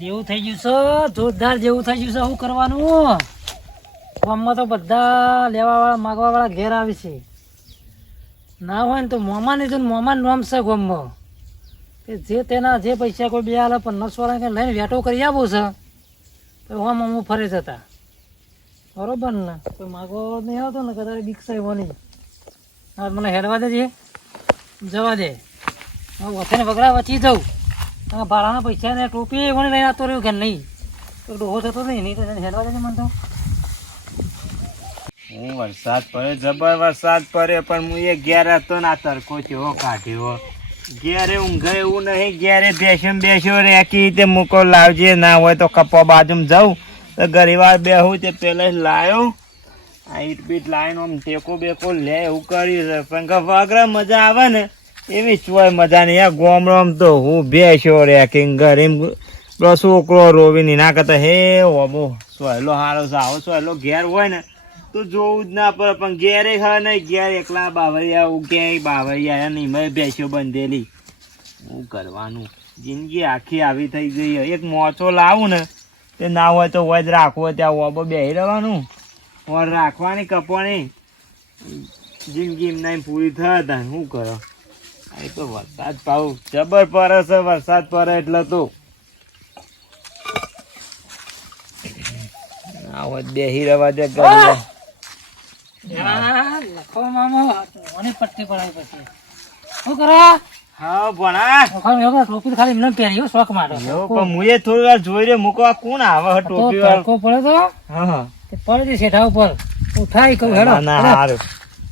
જેવું થઈ ગયું છે? જોરદાર જેવું થઈ ગયું છે. શું કરવાનું? ગામમાં તો બધા લેવા વાળા માગવા વાળા ઘેર આવે છે. ના હોય ને તો મોમાં નહીં તો મોમાં નોમ છે ગામમાં. કે જે તેના જે પૈસા કોઈ બે આલે પન્નાસ વાળા કે લઈને વેટો કરી આપો છે, તો હા મામું ફરે જતા બરોબર ને? કોઈ માગવા નહીં આવતો ને, કદાચ છે એવો નહીં હા મને હેડવા દેજે. જવા દે. હું વચ્ચે વગડા વચી જાઉં. આ ભાડાના પૈસા ને ટોપી મને લઈને આવતો રહ્યો કે નહીં? તો ડોહો થતો નહીં નહીં તો એને હેડવા જશે મને તો. હું વરસાદ પડે, જબર વરસાદ પડે, પણ હું એ ઘેર હતો ને, તડકો ચેવો કાઢ્યો. ઘેરે ઊંઘે એવું નહીં, ઘેરે બેસ્યો બેસ્યો રે કે મૂકો લાવજે, ના હોય તો કપા બાજુમાં જાઉં. તો ગરીવાર બેહું તે પેલા લાયો. આ ઈટ બીટ લાઈન આમ ટેકો બેકો લે, એવું કર્યું છે પણ વગર મજા આવે ને. એવી ચોય મજા નહીં આ ગોમડોમ તો હું બેસ્યો રે કે ઘરે પેલો છોકરો રોવી ના કરતા. હે ઓબો સોયલો હારો આવો સોયલો ઘેર હોય ને, તો જોવું જ ના પડે. પણ ઘેરે ખા નહીં ઘેર એકલા બાવરિયા હું ક્યાંય બાવરિયા નહીં મેં બેસ્યો બંધેલી. હું કરવાનું? જિંદગી આખી આવી થઈ ગઈ. એક મોચો લાવું ને, તે ના હોય તો હોય જ રાખવો. ત્યાં ઓબો બેસી રહેવાનું. ઓર રાખવાની કપવાની જિંદગી એમના એમ પૂરી થાય તા શું કરો? તો વરસાદ પાવ જબર પડે છે વરસાદ પડે એટલે તો. આવો હોય તો દે ગયો લખો મામો મને પટ્ટી પડાવી પછી. શું કરો? હા ભણા. ટોપી ખાલી એમને શોખ માટે. પણ મુએ થોડી વાર જોઈ રહ્યો મૂકો આ કોણ આવે ટોપી વાળો? પડે તો? હા. હા પડે છે શેઠા ઉપર. ઉઠાઈ કહું હેડો. ના ના હારું.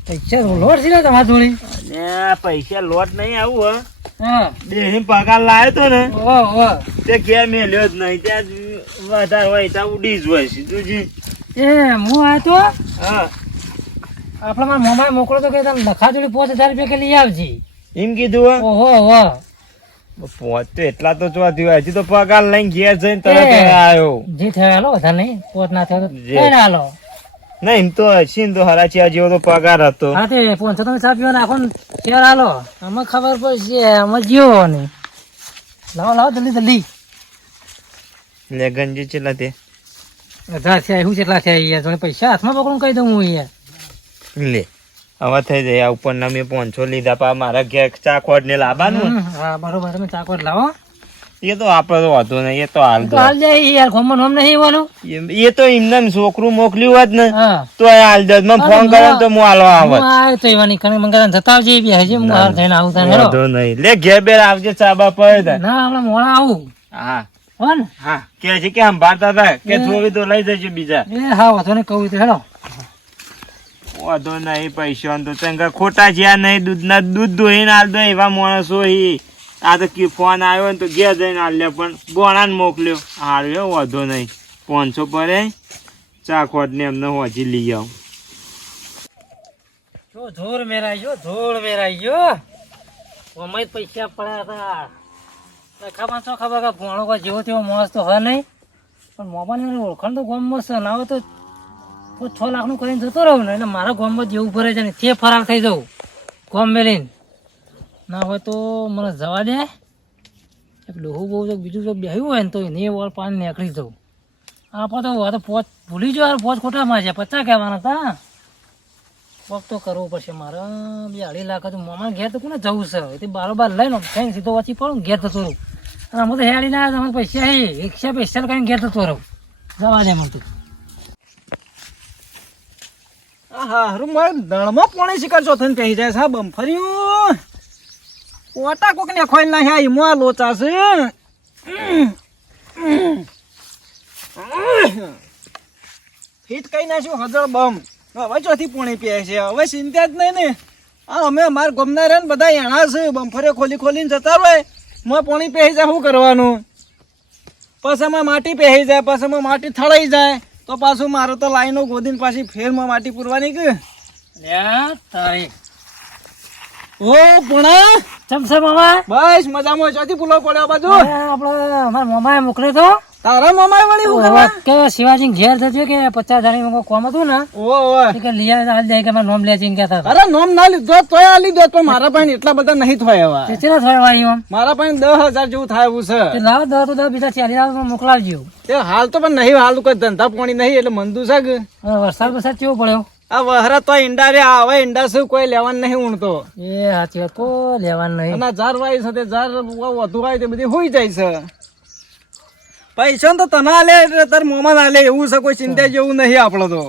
પૈસા લોટ છે ને તમારા જોડે? અને પૈસા લોટ નહીં આવું હે. દેહી પગાર લાવ્યો તો ને. તે ઘેર મેલ્યો જ નહીં. ત્યાં વધારે હોય ત્યાં ઉડી જ હોય સીધું એ હું આવ્યો તો? હા. આપણા મારા મોમાએ મોકલો તો કે તમે લખા જોડી પાંચ હજાર રૂપિયા કે લઈ આવજી. એમ કીધું હે. ઓહો હો પોત તો એટલા તો જોવા થયું હજી તો પગાર લઈને ઘેર જઈને તરત. આવ્યો જે થયો હાલો વધારે નહીં. પોત ના થયો તો જે. ના નહીં એમ તો હશે ને તો હરાચિયા જેવો તો પગાર હતો. હા તે પાંચસો તમે ચા પીવા નાખો ને હાલો. અમે ખબર પડશે અમે જીવો ને. લાવો લાવો જલ્દી જલ્દી. લે ગંજી ચેલા તે? અઢાર થયા શું ચેટલા થયા યાર જોડે પૈસા હાથમાં પકડું કહી દઉં હું યાર લે હવે થઈ જાય આ ઉપરના મેં પાંચસો લીધા પા મારા ઘેર ચાકોડ ને લાવવાનું. હા બરોબર તમે ચાકોટ લાવો. એ તો આપડે તો વાંધો નહીં એ તો હાલ તો હાલ જાય યાર ખોમન હોમ નહીં આવવાનું એ તો એમને છોકરું મોકલ્યું હોત ને હા. તો હાલ દસમાં ફોન કરો તો હું હાલવા હું આવત. આ તો એવાની કણે મંગળા જતા આવજે બી હજી હું હાલ થઈને આવું તાને વાંધો નહીં. લે ઘેર બેર આવજે ચાબા પડે ના હમણાં મોડા આવું. હા. હોન. હા કે છે કે સંભાળતા હતા કે એ. તો લઈ જજો બીજા. એ હા વાંધો નહીં કહું તો હેડો. વાંધો નહીં પૈસા તો ચંગા ખોટા જ્યાં નહીં દૂધના દૂધ ધોઈને હાલ દો એવા માણસો ઈ. આ તો કી ફોન આવ્યો ને તો ઘેર જઈને આલ્યો પણ બોણાને મોકલ્યો. એવું વાંધો નહીં. પાંચસો પડે ચા ને એમને હોજી લઈ આવું. જો, ધૂળ મેરાઈ ગયો, ધૂળ મેરાઈ ગયો. અમે પૈસા પડ્યા હતા. ખબર છો, ખબર કે ભોણો કોઈ જેવો તેવો મોસ તો હોય નહીં. પણ મોબાઈલ ઓળખાણ તો ગામમાં હોય તો છ લાખનું કરીને જતો રહું ને, એટલે મારા ગામમાં જેવું ભરે છે ને તે ફરાર થઈ જવું. ગોમ મેલીને. ના હોય તો મને જવા દે. ડોહું બહુ જો બીજું જો બેહ્યું હોય ને તો એને વળ પાણી નીકળી જવું. આપણે તો આ તો પોચ ભૂલી જો પોચ ખોટામાં છે, પચાસ કહેવાના હતા. પગ તો કરવો પડશે મારે. બે અઢી લાખ હતું મામા ઘેર તો કોને જવું છે? તો બારોબાર લઈને થઈને સીધો વાંચી પડું ઘેર થતો રહું. અને અમે તો હેડી ના તમારે પૈસા હે. રિક્ષા પૈસા કરીને ઘેર થતો રહું. જવા દે મને તું. હા હારું મારે દળમાં પોણી શિકાર થઈને પહેરી જાય સાહેબ હા બમફર્યું ઓટા કોક ને નાખ્યા ઈ આ લોચા છે. ફીટ કઈ નાખ્યું? હજળ બમ. હવે ચોથી પોણી પીએ છે. હવે ચિંતા જ નહીં ને. આ અમે અમારા ગમના રે ને બધા એણા છે. બમફરે ખોલી ખોલીને જતા હોય મેં પાણી પહેરી જાય શું કરવાનું? પાછામાં માટી પહેરી જાય પછી માટી થળાઈ જાય. તો પાછું મારે તો લાઈનો ગોદીને પાછી ફેરમાં માટી પૂરવાની કે? તારી. ઓ પુણા. ચમસે મામા? બસ મજામાં. ચોથી પુલો પડ્યો બાજુ. આપણે અમારા મામાએ મોકલ્યો તો. તારા મામાએ વળી હું કરવા? કે શિવાજી ઘેર થતી કે પચાસ હજારનું કોમ હતું ને? ઓ ઓ કે લઈ આવે જાય કે મારા નામ લેજી કે કહેતા અરે નોમ ના લીધો તોય આ લીધો તો મારા પાસે એટલા બધા નહીં થાય એવા. કેટલા થાય ભાઈ એમ? મારા પાસે દસ હજાર જેવું થાય એવું તે છે લાવ દસ તો દસ બીજા ચાલી લાવો મોકલાવજો. તે હાલ તો પણ નહીં હાલ કોઈ ધંધા પાણી નહીં એટલે મંદુ છે કે? વરસાદ વરસાદ કેવો પડ્યો? આ વહરા તો ઈંડા રે હવે ઈંડા શું કોઈ લેવાનું નહીં ઊણતો એ સાચી વાત કોઈ લેવાનું નહીં. અને ઝાર વાય છે તે ઝાર વધુ વાય તે બધી હોઈ જાય છે. પૈસા તો તને આલે તાર મોમાં લે એવું છે કોઈ ચિંતા જેવું નહીં આપણો તો.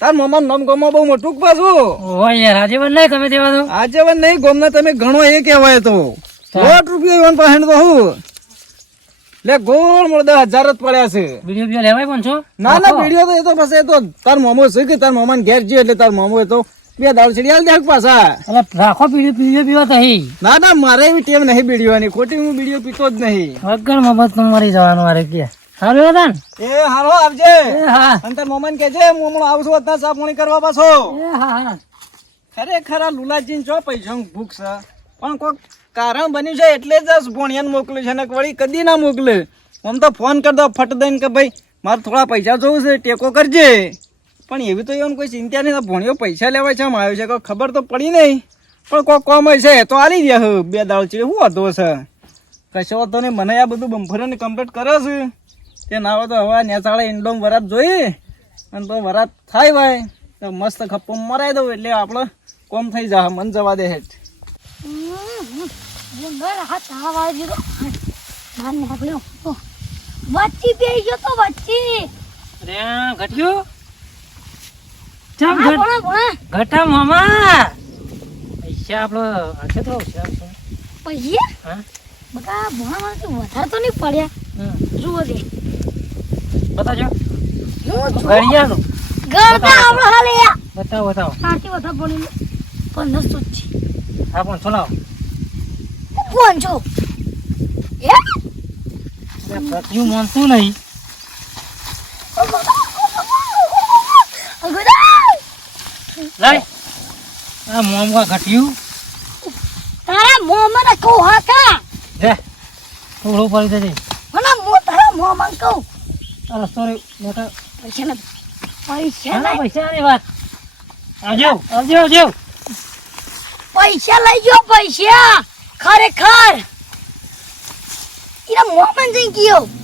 તાર મોમાં નામ ગમવા બહુ મોટું પાછું? હોય યાર આજે પણ નહીં તમે દેવાનું? આજીવન નહીં ગોમના તમે ઘણો એ કહેવાય તો. દોઢ રૂપિયા પાસે તો હું. લે ગોળ મોળ દસ હજાર જ પડ્યા છે. વીડિયો વીડિયો લેવાય પણ છો? ના ના વીડિયો તો એ તો પછી એ તો તાર મોમો છે કે તાર મોમાને ઘેર જ્યો એટલે તાર મોમો એ તો બે દાળ ચડી આલ દેખ પાછા. અલા રાખો પીડી પીડીઓ પીવા તહી ના ના મારે એવી ટેમ નહીં બીડીવાની ખોટી હું બીડીઓ પીતો જ નહીં. વગર મફતનું મરી જવાનું મારે કે. હાલો દાન એ હારો આવજે. એ હા. અંતર તાર મોમાને કહેજે હું હમણાં આવું છું અત્યારે ચા પાણી કરવા પાછો. એ હા ખરેખર લુલાજીન જો પૈસા ભૂખ છે. પણ કોઈક કારણ બન્યું છે એટલે જ ભોણિયાને મોકલ્યું છે ને વળી કદી ના મોકલે. આમ તો ફોન કરતો ફટ દઈને કે ભાઈ, મારે થોડા પૈસા જોવું છે, ટેકો કરજે. પણ એવી તો એવું કોઈ ચિંતા નહીં ભોણિયો પૈસા લેવા છે આવ્યો છે, કોઈ ખબર તો પડી નહીં. પણ કોઈ કોમ છે, તો આલી દે બે દાળ છે શું હતો છે? કશો વાંધો નહીં, મને આ બધું બમ્ફરને કમ્પ્લીટ કરે છે. તે ના હોય તો હવે નેચાળે ઇન્ડોમ વરાત જોઈ. અને તો વરાત થાય ભાઈ. તો મસ્ત ખપ્પો મરાઈ દઉં એટલે આપણે કોમ થઈ જાય મન જવા દે હેઠ. ડુંગર હાથ હવા દીધો બહાર નીકળ્યો ઓ, વચ્ચી બેસી ગયો તો વચ્ચી અરે ઘટ્યું ચમ ઘટ ભણા, ભણા. ઘટા મામા પૈસા આપણો આખે તો પૈસા હા બકા ભણા મને તો વધારે તો નહીં પડ્યા. જુઓ દે બતાજો. ઘડિયાળ ગરબા આપણો હાલે યા. બતાવો બતાવો સાચી વધારે પડી પંદરસો છે ચલાવો હું? કોણ છું એ પ્રત્યુ માનતું નહીં! લાય. આ મોમવા ઘટ્યું. તારા મોં મને કહું હા? કા લે થોડું પડી દે મને હું તારા મોં મને કહું આ રસ્તો રે મોટા પૈસા નથી પૈસા ના પૈસા ની વાત. આવજો આવજો આવજો. પૈસા લઈ ગયો પૈસા. ખરેખર. એના મોં થઈ ગયો.